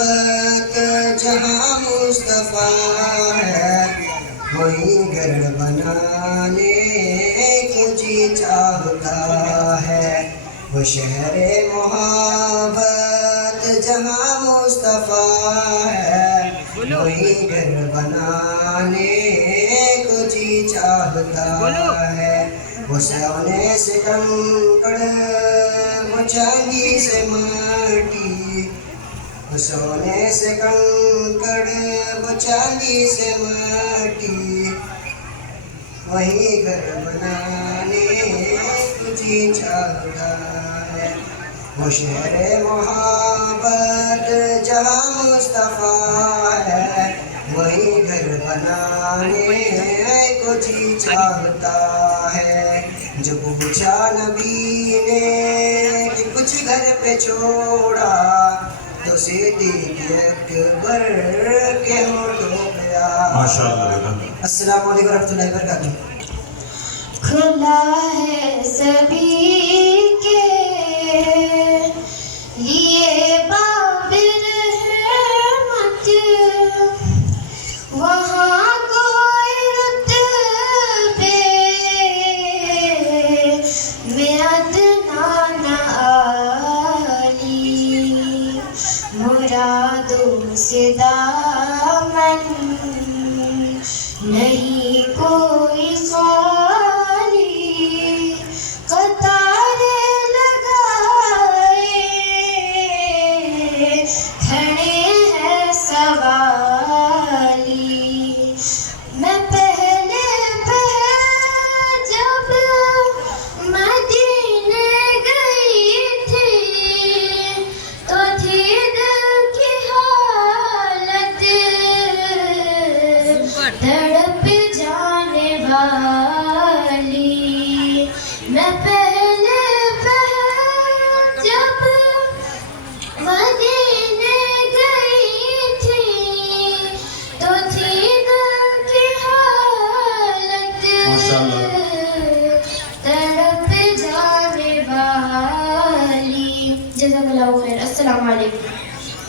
محبت جہاں مصطفیٰ ہے، وہی گھر بنانے کو جی چاہتا ہے۔ وہ شہر محبت جہاں مصطفیٰ ہے، وہی گھر بنانے کو جی چاہتا ہے۔ وہ سونے سے کنکڑ، وہ چاندی سے مٹی، وہ سونے سے کنکڑ، وہ چاندی سے مٹی، وہی گھر بنانے کو جی چاہتا ہے۔ وہ شہر محبت جہاں مصطفیٰ ہے، وہی گھر بنانے کو جی چاہتا ہے۔ جو پوچھا نبی نے کہ کچھ گھر پہ چھوڑا، تو صدیق اکبر کے ہونٹوں پہ آیا۔ السلام علیکم ورحمۃ اللہ وبرکاتہ۔ کھلا ہے سبھی کے لیے باب رحمت، وہاں کوئی رتبے میں ادنا نہ عالی، مرادوں سے دامن نہیں کوئی خالی، قطاریں لگائے کھڑے